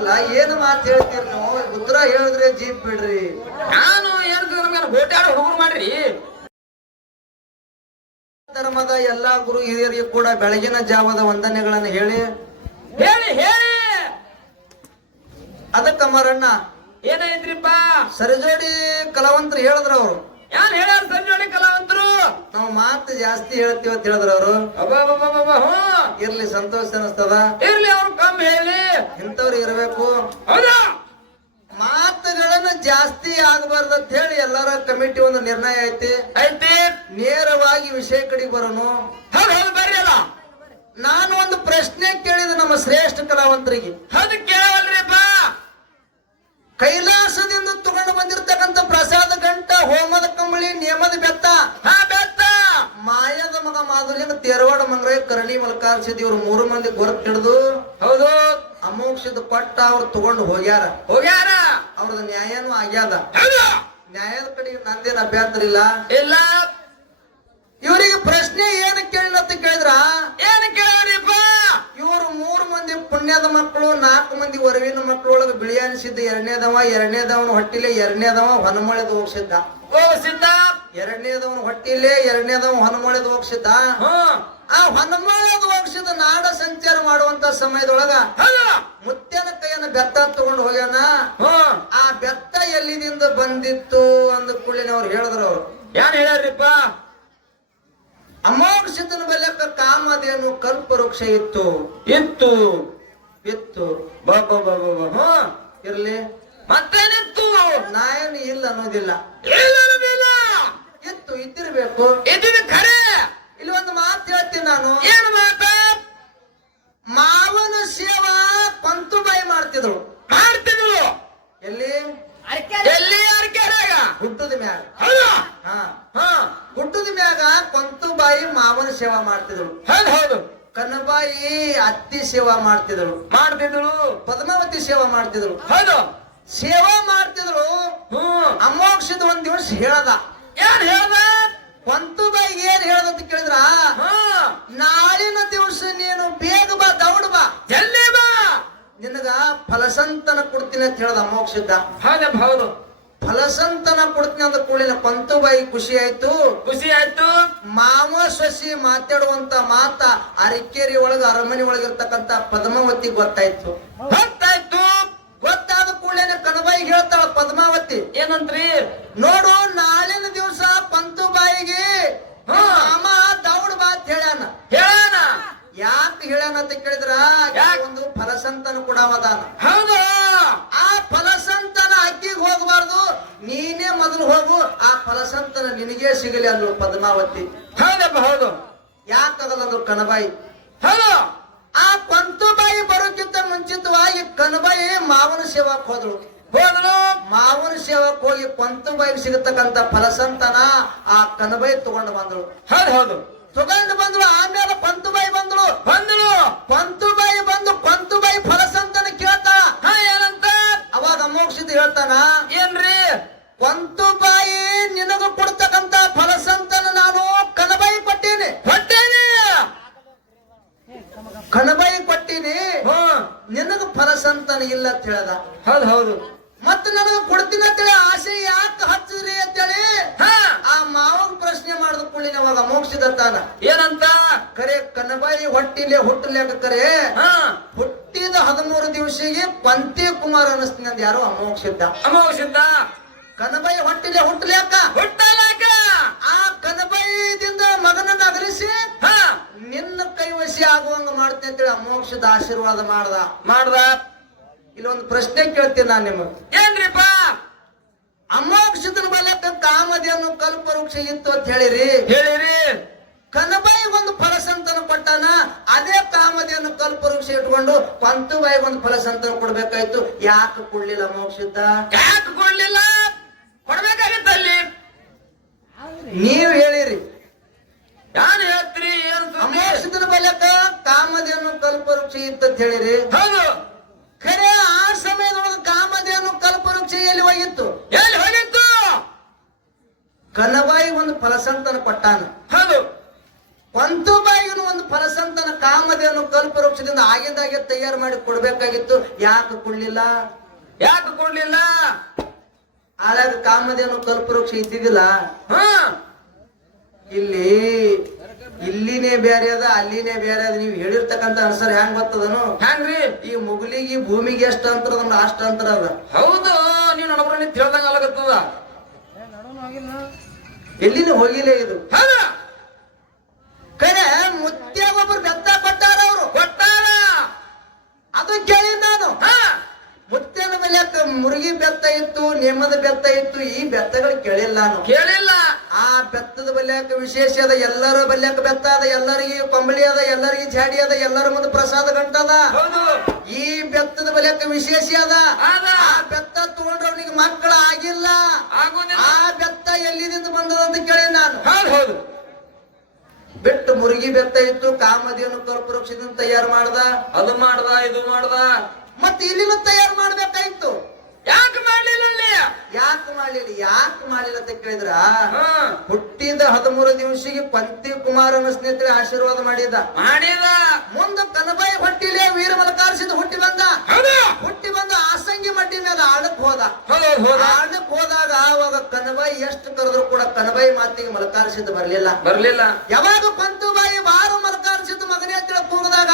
ಅಲ್ಲ ಏನು ಮಾತು ಹೇಳ್ತೀರಿ ನೀವು? ಉತ್ತರ ಹೇಳಿದ್ರೆ ಜೀಪ್ ಬಿಡ್ರಿ. ನಾನು ಹೇಳ್ತೀನಿ ನಮ್ಗೆ ಗೋಟ್ಯಾಡ ಹುಡುಗರು ಮಾಡ್ರಿ? ಧರ್ಮದ ಎಲ್ಲಾ ಗುರು ಹಿರಿಯರಿಗೆ ಕೂಡ ಬೆಳಗಿನ ಜಾವದ ವಂದನೆಗಳನ್ನು ಹೇಳಿ. ಹೇಳಿ ಹೇಳಿ! ಅದಕ್ಕ ಮರಣ್ಣ. ಏನೈತ್ರಿಪ್ಪ ಸರಿಜೋಡಿ ಕಲಾವಂತರು ಹೇಳಿದ್ರು ಅವರು. ಯಾರು ಹೇಳ್ಯಾರ ಸಂಜೋಡಿ ಕಲಾವಂತರು? ನಾವು ಮಾತು ಜಾಸ್ತಿ ಹೇಳ್ತೀವಿ ಅಂತ ಹೇಳಿದ್ರು ಅವರು. ಇರ್ಲಿ ಸಂತೋಷ ಅನಿಸ್ತದ. ಇರ್ಲಿ ಅವ್ರು ಕಮ್ಮಿ ಹೇಳಿ. ಇಂಥವ್ರು ಇರಬೇಕು. ಮಾತುಗಳನ್ನ ಜಾಸ್ತಿ ಆಗಬಾರ್ದು ಅಂತ ಹೇಳಿ ಎಲ್ಲರ ಕಮಿಟಿ ಒಂದು ನಿರ್ಣಯ ಐತಿ. ಐತಿ. ನೇರವಾಗಿ ವಿಷಯ ಕಡೆಗೆ ಬರೋನು. ನಾನು ಒಂದು ಪ್ರಶ್ನೆ ಕೇಳಿದ ನಮ್ಮ ಶ್ರೇಷ್ಠ ಕಲಾವಂತರಿಗೆ. ಅದು ಕೇಳವಲ್ರಿಪ್ಪ ಕೈಲಾಸದಿಂದ ತಗೊಂಡು ಬಂದಿರತಕ್ಕಂತ ಪ್ರಸಾದ ಗಂಟ ಹೋಮದ ಕಂಬಳಿ ನಿಯಮದ ಬೆತ್ತ ಹಾ ಬೆತ್ತ ಮಾಯದ ಮಗ ಮಾಧುರ್ಯನ ತೇರವಾಡ ಮಂಗ್ರೆ ಕರಳಿ ಮಲ್ಕಾರ್ಸಿದ್ ಇವ್ರು ಮೂರು ಮಂದಿ ಗೊರತ್ ಹಿಡಿದು ಹೌದು. ಅಮೋಕ್ಷದ ಪಟ್ಟ ಅವ್ರು ತಗೊಂಡು ಹೋಗ್ಯಾರ. ಹೋಗ್ಯಾರ. ಅವ್ರದ್ದು ನ್ಯಾಯನೂ ಆಗ್ಯಾದ. ನ್ಯಾಯದ ಕಡೆ ನಂದೇನು ಅಭ್ಯಂತರ ಇಲ್ಲ. ಇಲ್ಲ. ಇವರಿಗೆ ಪ್ರಶ್ನೆ ಏನು ಕೇಳಿಲ್ಲ ಕೇಳಿದ್ರ? ಏನು ಕೇಳಿಪ್ಪ ಇವರು ಮೂರು ಮಂದಿ ಪುಣ್ಯದ ಮಕ್ಕಳು ನಾಲ್ಕು ಮಂದಿ ವರವಿನ ಮಕ್ಕಳು ಒಳಗೆ ಬಿಳಿ ಅನಿಸಿದ್ದ ಎರಡನೇದವ ಎರಡನೇದವನ ಹೊಟ್ಟಿಲೆ ಎರಡನೇದವ ಹೊನಮಳೆದು ಹೋಗ್ಸಿದ್ದ. ಹೋಗಿಸಿದ್ದ. ಎರಡನೇದವನ ಹೊಟ್ಟಿಲೆ ಎರಡನೇದವ ಹೊನಮೊಳೆದು ಹೋಗ್ಸಿದ್ದ. ಆ ಹೊನಮೊಳೆದು ಹೋಗ್ಸಿದ ನಾಡ ಸಂಚಾರ ಮಾಡುವಂತ ಸಮಯದೊಳಗ ಮುತ್ಯನ ಕೈಯನ್ನ ಬೆತ್ತ ತಗೊಂಡು ಹೋಗ್ಯಾನ. ಆ ಬೆತ್ತ ಎಲ್ಲಿದಿಂದ ಬಂದಿತ್ತು ಅಂದ ಕೂಡಲೇ ಅವ್ರು ಹೇಳಿದ್ರು ಅವ್ರು. ಏನ್ ಹೇಳ್ಯಾರ್ರಿಪ್ಪ? ಅಮೋಕ್ಷತನ ಬಲ್ಯಕ್ಕ ಕಾಮಧೇನು ಕಲ್ಪವೃಕ್ಷ ಇತ್ತು. ಇತ್ತು. ಇತ್ತು ಬಾಬಾ ಬಾಬಾ ಬಾಬಾ ಇರ್ಲಿ. ಮತ್ತೇನಿತ್ತು? ನಾಯನ್ ಏನು ಇಲ್ಲ ಅನ್ನೋದಿಲ್ಲ. ಇಲ್ಲ ಇತ್ತು ಇದ್ದಿರ್ಬೇಕು. ಇದ್ದಿದ್ದು ಖರೆ. ಇಲ್ಲಿ ಒಂದು ಮಾತು ಹೇಳ್ತೀನಿ ನಾನು. ಏನು ಮಾತ? ಮಾವನ ಸೇವಾ ಪಂತುಬಾಯಿ ಮಾಡ್ತಿದ್ರು ಮಾಡ್ತಿದ್ರು ಎಲ್ಲಿ? ಎಲ್ಲಿ ಅರ್ಕೆರಾಗ? ಹುಟ್ಟದ ಮ್ಯಾಗ. ಹೌದು. ಹಾ ಹಾ. ಹುಟ್ಟದ ಮ್ಯಾಗ ಪಂತುಬಾಯಿ ಮಾವನ ಸೇವಾ ಮಾಡ್ತಿದ್ರು ಹೌದು ಹೌದು. ಕನ್ನಬಾಯಿ ಅತ್ತಿ ಸೇವಾ ಮಾಡ್ತಿದ್ರು ಮಾಡ್ತಿದ್ರು ಪದ್ಮಾವತಿ ಸೇವಾ ಮಾಡ್ತಿದ್ರು ಹೌದು. ಸೇವಾ ಮಾಡ್ತಿದ್ರು ಹ್ಮ್. ಅಮೋಕ್ಷದ ಒಂದ್ ದಿವಸ ಹೇಳದ. ಏನ್ ಹೇಳ್ದ? ಪಂತುಬಾಯಿ ಏನ್ ಹೇಳ್ದ ಅಂತ ಕೇಳಿದ್ರ? ಹಾ. ನಾಳಿನ ದಿವಸ ನೀನು ಬೇಗ ಬಾ ದೌಡ್ ಬಾ. ಎಲ್ಲಿ ಬಾ? ನಿನಗ ಫಲಸಂತನ ಕೊಡ್ತೀನಿ ಅಂತ ಹೇಳ್ದ ಮೋಕ್ಷದ ಹೌದಪ್ಪ ಹೌದು. ಫಲಸಂತನ ಕೊಡ್ತೀನಿ ಅಂದ ಕೂಡಲಿನ ಪಂತುಬಾಯಿ ಖುಷಿ ಆಯ್ತು. ಖುಷಿ ಆಯ್ತು. ಮಾಮ ಸೊಸಿ ಮಾತಾಡುವಂತ ಮಾತ ಅರಿಕೇರಿ ಒಳಗ ಅರಮನೆ ಒಳಗಿರ್ತಕ್ಕಂತ ಪದ್ಮಾವತಿ ಗೊತ್ತಾಯ್ತು. ಗೊತ್ತಾಯ್ತು. ಗೊತ್ತಾದ ಕೂಡಲೇ ಕಣಬಾಯಿಗೆ ಹೇಳ್ತಾಳ ಪದ್ಮಾವತಿ. ಏನಂತ್ರಿ? ನೋಡು ನಾಳಿನ ದಿವಸ ಪಂತುಬಾಯಿಗೆ ಹಾ. ಮಾಮ ದೌಡ್ ಬಾ ಅಂತ ಹೇಳ್ಯಾನ ಹೇಳಣ ಯಾಕೆ ಹೇಳ್ಯಾನ ಅಂತ ಒಂದು ಫಲಸಂತನು ಫಲಸಂತನ ಕೊಡವದಾನ ಹೌದು? ಆ ಫಲಸಂತನ ಅಕ್ಕಿಗೆ ಹೋಗಬಾರ್ದು ನೀನೇ ಮೊದಲು ಹೋಗು ಆ ಫಲಸಂತನ ನಿನಗೆ ಸಿಗಲಿ ಅಂದ್ರು ಪದ್ಮಾವತಿ. ಹೌದಪ್ಪ ಹೌದು. ಯಾಕಾಗಲ್ಲ ಅಂದ್ರು ಕಣಬಾಯಿ? ಹೌದು. ಆ ಪಂತುಬಾಯಿ ಬರೋಕ್ಕಿಂತ ಮುಂಚಿತವಾಗಿ ಕಣಬಾಯಿ ಮಾವನ ಸೇವಾಕ್ ಹೋದ್ರು ಹೋದಳು? ಮಾವನ ಸೇವಕ್ ಹೋಗಿ ಪಂತುಬಾಯಿಗೆ ಸಿಗತಕ್ಕಂತ ಫಲಸಂತನ ಆ ಕಣಬಾಯಿ ತಗೊಂಡು ಬಂದ್ರು ಹೌದು ಹೌದು. ತಗೊಂಡು ಬಂದಳು ಆಮೇಲೆ ಪಂತುಬಾಯಿ ಬಂದಳು ಬಂದಳು ಪಂತುಬಾಯಿ ಬಂದು ಪಂತುಬಾಯಿ ಫಲಸಂತನ ಕೇಳ್ತಾ. ಹಾ ಏನಂತ? ಅವಾಗ ಅಮೋಕ್ಷಿತ ಹೇಳ್ತಾನ ಏನ್ರಿ? ಪಂತುಬಾಯಿ ನಿನಗ ಕೊಡ್ತಕ್ಕಂತ ಫಲಸಂತನ ನಾನು ಕನಬಾಯಿ ಕೊಟ್ಟೀನಿ. ಹೊಟ್ಟೇನಿ ಕನಬಾಯಿ ಕೊಟ್ಟೀನಿ. ನಿನಗ ಫಲಸಂತನ ಇಲ್ಲ ಅಂತ ಹೇಳ್ದ. ಹೌದು ಹೌದು. ಮತ್ತೆ ನನಗ ಕೊಡ್ತೀನಿ ಅಂತೇಳಿ ಆಸೆ ಯಾಕೆ ಹಚ್ಚಿದ್ರಿ ಅಂತೇಳಿ ಹಾ ಆ ಮಾವಗ್ ಕೂಡಲಿನ ಅವಾಗ ಅಮೋಕ್ಷಿತ ತಾನ ಏನಂತ? ಕರೆ ಕನಬಾಯಿ ಹೊಟ್ಟಿಲೆ ಅಂತ ಕರೆ ಹಾ. ಹುಟ್ಟಿದ ಹದಿಮೂರು ದಿವಸಿಗೆ ಪಂತಿ ಕುಮಾರ್ ಅನಿಸ್ತೀನಿ ಅಂತ ಯಾರೋ ಅಮೋಕ್ಷಿದ್ದ. ಅಮೋಕ್ಷಿದ್ದ? ಕನಬಾಯಿ ಹೊಟ್ಟಿಲೆ ಹುಟ್ಟಲೇಕ? ಹುಟ್ಟಲಾಕ? ಆ ಕನಬಾಯಿದಿಂದ ಮಗನನ್ನ ಅಗಲಿಸಿ ಹಾ. ನಿನ್ನ ಕೈವಶಿ ಆಗುವಂಗ ಮಾಡ್ತೇನೆ ಅಂತೇಳಿ ಅಮೋಕ್ಷದ ಆಶೀರ್ವಾದ ಮಾಡ್ದ. ಮಾಡ್ದ? ಇಲ್ಲೊಂದು ಪ್ರಶ್ನೆ ಕೇಳ್ತೀನಿ ನಾನು ನಿಮಗೆ. ಏನ್ರಿಪ್ಪ? ಅಮೋಕ್ಷದ ಬಲಕ ಕಾಮಧೇನು ಕಲ್ಪವೃಕ್ಷ ಇತ್ತು ಅಂತ ಹೇಳಿರಿ. ಹೇಳಿರಿ. ಕನಬಾಯಿ ಒಂದು ಫಲಸಂತನ ಕೊಟ್ಟಾನ ಅದೇ ಕಾಮಧೇನು ಕಲ್ಪವೃಕ್ಷ ಇಟ್ಕೊಂಡು ಪಂತುಬಾಯಿಗೆ ಒಂದು ಫಲಸಂತನ ಕೊಡ್ಬೇಕಾಯ್ತು. ಯಾಕೆ ಕೊಡ್ಲಿಲ್ಲ ಮೋಕ್ಷಿದ್ದ ಯಾಕೆ ಕೊಡ್ಲಿಲ್ಲ? ಕೊಡ್ಬೇಕಾಗಿತ್ತಲ್ಲಿ. ನೀವು ಹೇಳಿರಿ. ಯಾರು ಹೇಳ್ತೀರಿ? ಏನು ಬಲಕ ಕಾಮಧೇನು ಕಲ್ಪವೃಕ್ಷ ಇತ್ತು ಅಂತ ಹೇಳಿರಿ. ಹೌದು. ಖರೆ ಆ ಸಮಯದೊಳಗೆ ಕಾಮಧೇನು ಕಲ್ಪ ವೃಕ್ಷ ಎಲ್ಲಿ ಹೋಗಿತ್ತು ಕನಬಾಯಿ ಒಂದು ಫಲಸಂತನ ಕೊಟ್ಟಾನ ಹೌದು. ಪಂತುಬಾಯಿಗೂ ಒಂದು ಫಲಸ ಫಲಸಂತನ ಕಾಮಧೇನು ಕಲ್ಪವೃಕ್ಷದಿಂದ ಆಗಿಂದಾಗೆ ತಯಾರು ಮಾಡಿ ಕೊಡ್ಬೇಕಾಗಿತ್ತು. ಯಾಕೆ ಕೊಡ್ಲಿಲ್ಲ? ಯಾಕೆ ಕೊಡ್ಲಿಲ್ಲ? ಆದಾಗ ಕಾಮಧೇನು ಕಲ್ಪವೃಕ್ಷ ಇದ್ದಿದ್ದಿಲ್ಲ. ಹ. ಇಲ್ಲಿ ಇಲ್ಲಿನೇ ಬೇರೆ ಅದ ಅಲ್ಲಿನೇ ಬೇರೆ ಅದ. ನೀವು ಹೇಳಿರ್ತಕ್ಕಂತ ಅನ್ಸರ್ ಹೆಂಗ್ ಬರ್ತದನು? ಹ್ಯಾಂಗ್ರಿ? ಈ ಮುಗುಲಿಗೆ ಭೂಮಿಗೆ ಎಷ್ಟು ಅಂತರ ಅಷ್ಟ ಅಂತರ ಅದ. ಹೌದು ನೀವ್ ನಡಬ್ರ ತಿಳ್ದಂಗ ಆಗತ್ತದ ಎಲ್ಲಿನೂ ಹೋಗಿಲ್ಲ ಇದು? ಕರೆ ಮುತ್ಯಾಗ ಒಬ್ರು ಬೆತ್ತ ಕೊಟ್ಟಾರ ಅವರು. ಕೊಟ್ಟಾರ! ಅದು ಕೇಳಿ ನಾನು. ಹಾ! ಮೇಲೆ ಮುರುಗಿ ಬೆತ್ತ ಇತ್ತು ನೇಮದ ಬೆತ್ತ ಇತ್ತು ಈ ಬೆತ್ತಗಳು ಕೇಳಿಲ್ಲ ನಾನು. ಕೇಳಿಲ್ಲ. ಆ ಬೆತ್ತದ ಬಲ್ಯಾಕ ವಿಶೇಷ ಅದ? ಎಲ್ಲರ ಬಲ್ಯಾಕ ಬೆತ್ತ ಅದ? ಎಲ್ಲರಿಗೆ ಕೊಂಬಳಿ ಅದ? ಎಲ್ಲರಿಗೆ ಜಾಡಿ ಅದ? ಎಲ್ಲರ ಮುಂದೆ ಪ್ರಸಾದ ಗಂಟದ ಈ ಬೆತ್ತದ ಬಲ್ಯಾಕ ವಿಶೇಷ ಅದ. ಆ ಬೆತ್ತ ಮಕ್ಕಳ ಆಗಿಲ್ಲ ಆ ಬೆತ್ತ ಎಲ್ಲಿದಿಂದ ಬಂದದ ಅಂತ ಕೇಳಿ ನಾನು. ಹೌದು ಹೌದು. ಬಿಟ್ಟು ಮುರುಗಿ ಬೆತ್ತ ಇತ್ತು ಕಾಮಧೇನು ಕಲ್ಪವೃಕ್ಷದಿಂದ ತಯಾರು ಮಾಡ್ದ. ಅದು ಮಾಡ್ದ ಇದು ಮಾಡ್ದ. ಮತ್ತೆ ಇಲ್ಲಿನ ತಯಾರು ಮಾಡ್ಬೇಕಾಯ್ತು. ಯಾಕೆ ಮಾಡ್ಲಿಲ್ಲ ಯಾಕೆ ಮಾಡಲಿಲ್ಲ ಅಂತ ಕೇಳಿದ್ರ? ಹುಟ್ಟಿದ ಹದಿಮೂರು ದಿವಸಿಗೆ ಪಂತಿ ಕುಮಾರನ ಸ್ನೇಹಿತರೆ ಆಶೀರ್ವಾದ ಮಾಡಿದ. ಮಾಡಿದ. ಮುಂದ ಕನಬಾಯಿ ಹೊಟ್ಟಿಲೆ ವೀರ ಮಲಕಾರಿಸಿದ ಹುಟ್ಟಿ ಬಂದ. ಹುಟ್ಟಿ ಬಂದ ಆಸಂಗಿ ಮಟ್ಟಿ ಮೇಲೆ ಆಡಕ್ ಹೋದ. ಆಡಕ್ ಹೋದಾಗ ಆವಾಗ ಕನಬಾಯಿ ಎಷ್ಟು ಕರೆದ್ರು ಕೂಡ ಕನಬಾಯಿ ಮಾತಿಗೆ ಮಲಕಾರಿಸಿದ ಬರ್ಲಿಲ್ಲ. ಬರ್ಲಿಲ್ಲ. ಯಾವಾಗ ಪಂತುಬಾಯಿ ಬಾರು ಮಲಕಾರಿಸಿದ ಮಗನೇ ಅಂತ ಕೂಗದಾಗ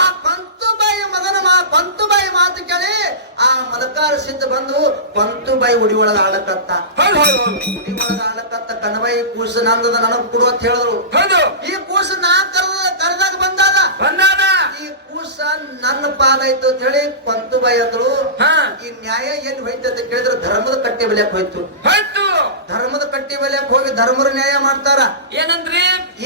ಆ ಪಂತುಬಾಯಿ ಮಗನ ಪಂತುಬಾಯಿ ಮಾತು ಕೇಳಿ ಆ ಮಲಕಾರಿಸಿದ್ದ ಬಂದು ಪಂತುಬಾಯಿ ಉಡಿ ಒಳಗ ಆಡಕತ್ತ. ಉಡಿ ಒಳಗ ಆಡಕತ್ತ ಕಣಬೈ ಕೂಸ ನಂದದ ನನಗ್ ಕೊಡು ಅಂತ ಹೇಳಿದ್ರು. ಈ ಕೂಸ ನಾ ಕರೆದ ಕರೆದಾಗ ಬಂದಾದ. ಬಂದಾದ. ಈ ಕೂಸ ನನ್ನ ಪಾಲಾಯ್ತು ಅಂತ ಹೇಳಿ ಪಂತು ಬೈ ಅಂದ್ರು. ಹಾ. ಈ ನ್ಯಾಯ ಏನ್ ಹೋಯ್ತು ಅಂತ ಕೇಳಿದ್ರೆ ಧರ್ಮದ ಕಟ್ಟಿ ಬೆಲೆಕ್ ಹೋಯ್ತು. ಹೋಯ್ತು. ಧರ್ಮದ ಕಟ್ಟಿ ಬೆಲೆಕ್ ಹೋಗಿ ಧರ್ಮರ ನ್ಯಾಯ ಮಾಡ್ತಾರ. ಏನಂದ್ರಿ?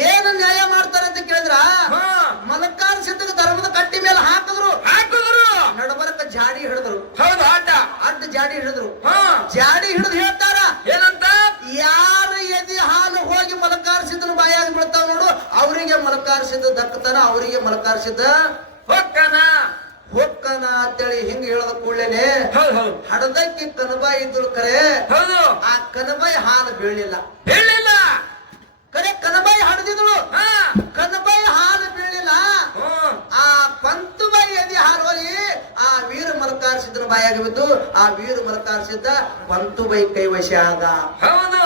ಏನು ನ್ಯಾಯ ಮಾಡ್ತಾರ ಅಂತ ಕೇಳಿದ್ರ ಹಾ ಮಲಕಾರ ಸಿದ್ಧಗ ಧರ್ಮದ ಕಟ್ಟಿ ಮೇಲೆ ಹಾಕಿದ್ರು ಹಾಕಿದ್ರು ನಡಬರಕ ಜಾಡಿ ಹಿಡಿದ್ರು ಹೌದು ಆಟ ಅಡ್ಡ ಜಾಡಿ ಹಿಡಿದ್ರು ಹಾ ಜಾಡಿ ಹಿಡಿದು ಹೇಳ್ತಾರ ಏನಂತ ಯಾರ ಎದಿ ಹಾಲು ಹೋಗಿ ಮಲಕಾರ ಸಿದ್ಧನ ಬಾಯಾಗಿ ಬೀಳ್ತಾವ ನೋಡು ಅವರಿಗೆ ಮಲಕಾರ ಸಿದ್ಧ ದಕ್ಕತಾನ ಸಿದ್ಧ ಹೊಕ್ಕನ ಹೊಕ್ಕನ ಅಂತೇಳಿ ಹಿಂಗ್ ಹೇಳದ ಕೂಡಲೇನೆ ಹಡದಕ್ಕೆ ಕನಬಾಯಿ ಇದ್ರು ಕರೆ. ಆ ಕನಬಾಯಿ ಹಾಲು ಬೀಳಿಲ್ಲ ಬೀಳಲಿಲ್ಲ. ಕರೆ ಕನಬಾಯಿ ಹಡದಿದ್ಳು ಹಾ. ಕನಬಾಯಿ ಹಾಲು ಬೀಳಿಲ್ಲ ಹ್ಮ್ ಆ ಪಂತುಬಾಯಿ ಎದಿ ಹಾಲು ಹೋಗಿ ಆ ವೀರ ಮಲಕಾರ ಸಿದ್ಧನ ಬಾಯಾಗಿ ಬಿದ್ದು ಆ ವೀರ ಮರಕಾರಿಸಿದ್ದ ಸಿದ್ಧ ಪಂತುಬಾಯಿ ಕೈವಶ ಆದ. ಹೌದು.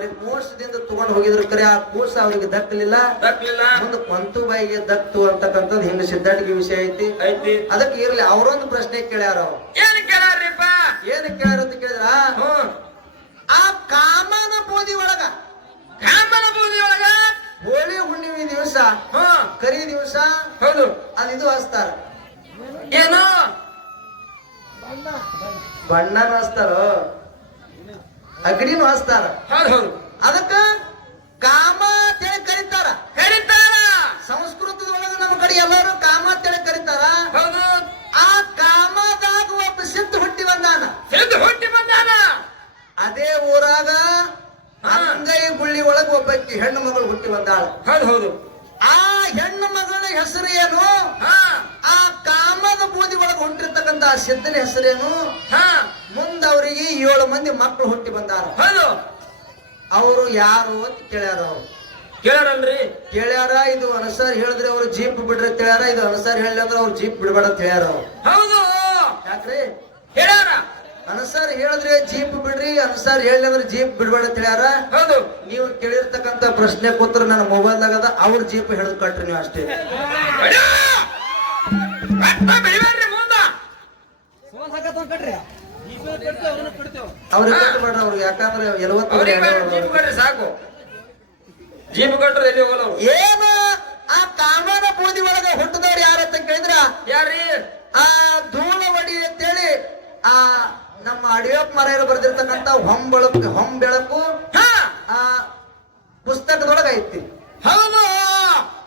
ಕರೆ ಮೋಸದಿಂದ ತಗೊಂಡು ಹೋಗಿದ್ರು ಕರೆ ಆ ಕೂಸ ಅವರಿಗೆ ದಕ್ಕಲಿಲ್ಲ. ದಕ್ಕಲಿಲ್ಲ. ಒಂದು ಪಂತು ಬಾಯಿಗೆ ದತ್ತು ಅಂತಕ್ಕಂಥದ್ದು ಹಿಂದೆ ಸಿದ್ಧಾಟಿಗೆ ವಿಷಯ ಐತಿ. ಐತಿ. ಅದಕ್ಕೆ ಇರ್ಲಿ ಅವರೊಂದು ಪ್ರಶ್ನೆ ಕೇಳ್ಯಾರ. ಅವ್ರು ಏನ್ ಕೇಳಾರ್ರಿಪ್ಪ ಏನ್ ಕೇಳ್ಯಾರ ಅಂತ ಕೇಳಿದ್ರ? ಆ ಕಾಮನ ಬೋಧಿ ಒಳಗ ಕಾಮನ ಬೂದಿ ಒಳಗ? ಹೋಳಿ ಹುಣ್ಣಿಮೆ ದಿವಸ ಹಾ ಕರಿ ದಿವಸ ಹೌದು. ಅದಿದು ಹಸ್ತಾರ ಏನು? ಬಣ್ಣನ ಹಚ್ತಾರ? ಅಗ್ನಿನೂ ಹಚ್ತಾರ ಹೌದು ಹೌದು. ಅದಕ್ಕ ಕಾಮ ಅಂತೇಳಿ ಕರೀತಾರ. ಕರೀತಾರ. ಸಂಸ್ಕೃತದೊಳಗೆ ನಮ್ಮ ಕಡೆ ಎಲ್ಲರೂ ಕಾಮ ಅಂತೇಳಿ ಕರೀತಾರ. ಹೌದು. ಆ ಕಾಮದಾಗ ಒಬ್ಬ ಸಿದ್ಧ ಹುಟ್ಟಿ ಬಂದಾನ. ಸಿದ್ಧ ಹುಟ್ಟಿ ಬಂದಾನ. ಅದೇ ಊರಾಗ. ಅಂಗೈ ಗುಳ್ಳಿ ಒಳಗ ಒಬ್ಬಕ್ಕಿ ಹೆಣ್ಣು ಮಗಳು ಹುಟ್ಟಿ ಬಂದಾಳ. ಹೌದು ಹೌದು. ಆ ಹೆಣ್ಣು ಮಗಳ ಹೆಸರು ಏನು? ಹಾ. ಆ ಕಾಮದ ಬೂದಿ ಒಳಗೆ ಹೊಂಟಿರ್ತಕ್ಕಂತ ಆ ಸಿದ್ಧನ ಹೆಸರೇನು? ಹಾ. ಮುಂದ ಅವರಿಗೆ ಏಳು ಮಂದಿ ಮಕ್ಕಳು ಹುಟ್ಟಿ ಬಂದಾರ. ಹೌದು. ಅವರು ಯಾರು ಅಂತ ಕೇಳ್ಯಾರ ಅವ್ರು. ಕೇಳಾರಲ್ರಿ ಕೇಳ್ಯಾರ ಇದು ಅನಸಾರ್ ಹೇಳಿದ್ರೆ ಅವ್ರು ಜೀಪ್ ಬಿಡ್ರಿ ಕೇಳ್ಯಾರ ಇದು ಅನುಸಾರ ಹೇಳಿ ಅಂದ್ರೆ ಅವ್ರು ಜೀಪ್ ಬಿಡಬೇಡ ಅವ್ರು. ಹೌದು. ಯಾಕ್ರಿ? ಹೇಳ್ಯಾರ. ಅನಸಾರ್ ಹೇಳಿದ್ರೆ ಜೀಪ್ ಬಿಡ್ರಿ ಅನುಸಾರ ಹೇಳಿ ಅಂದ್ರೆ ಜೀಪ್ ಬಿಡಬೇಡ ತಿಳ್ಯಾರ ಹೇಳ್ಯಾರ. ಹೌದು. ನೀವು ಕೇಳಿರ್ತಕ್ಕಂತ ಪ್ರಶ್ನೆ ಕೂತ್ರ ನನ್ನ ಮೊಬೈಲ್ದಾಗ ಅದ ಅವ್ರ ಜೀಪ್ ಹಿಡಿದು ಕಟ್ರಿ ನೀವು ಅಷ್ಟೇ. ಮುಂದ. ಅವ್ರಿಗೆ ಯಾಕಂದ್ರೆ ಎಲವತ್ತು ಸಾಕು. ಜೀಪ್ ಎಲ್ಲಿ ಹೋಗಲ್ಲ. ಏನು? ಆ ಕಾಮನ ಬೂದಿ ಒಳಗ ಹುಟ್ಟದವ್ರು ಯಾರು ಅಂತ ಕೇಳಿದ್ರ? ಯಾರ್ರಿ? ಆ ಧೂಳವಡಿ ಅಂತೇಳಿ ಆ ನಮ್ಮ ಅಡಿಯಪ್ಪ ಮರೆಯರು ಬರೆದಿರ್ತಕ್ಕಂತ ಹೊಂಬೆಳಕು ಹೊಂಬೆಳಕು ಹಾ. ಆ ಪುಸ್ತಕದೊಳಗ ಐತಿ ಹೌದು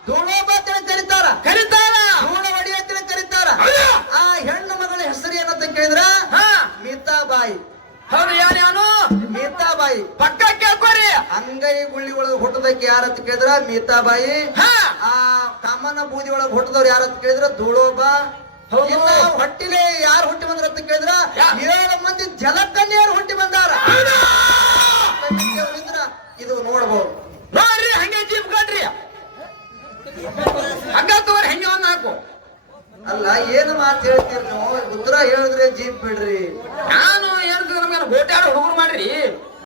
ಧೂಳೋಬ ಅಂತೇಳಿ ಕರೀತಾರ ಕರೀತಾರ ಧೂಳವಡಿ ಅಂತೇಳಿ ಕರೀತಾರ ಹೌದು ಆ ಹೆಣ್ಣು ಮಗಳ ಹೆಸರು ಏನಂತ ಕೇಳಿದ್ರ ಹಾ ಮೀತಾಬಾಯಿ ಹೌದು ಯಾರು ಯಾನು ಮೀತಾಬಾಯಿ ಪಕ್ಕ ಕೇಳ್ಕೊರಿ ಅಂಗೈ ಗುಳ್ಳಿ ಒಳಗ ಹುಟ್ಟದಕ್ಕೆ ಯಾರಂತ ಕೇಳಿದ್ರ? ಮೀತಾಬಾಯಿ. ಆ ಕಾಮನ ಬೂದಿ ಒಳಗ ಹುಟ್ಟದವ್ರು ಯಾರಂತ ಕೇಳಿದ್ರ? ಧೂಳೋಬ. ಹೊಟ್ಟಿಲೆ ಯಾರು ಹುಟ್ಟಿ ಬಂದ್ರ ಅಂತ ಕೇಳಿದ್ರ ಏಳು ಮಂದಿ ಜಲಕನ್ಯರು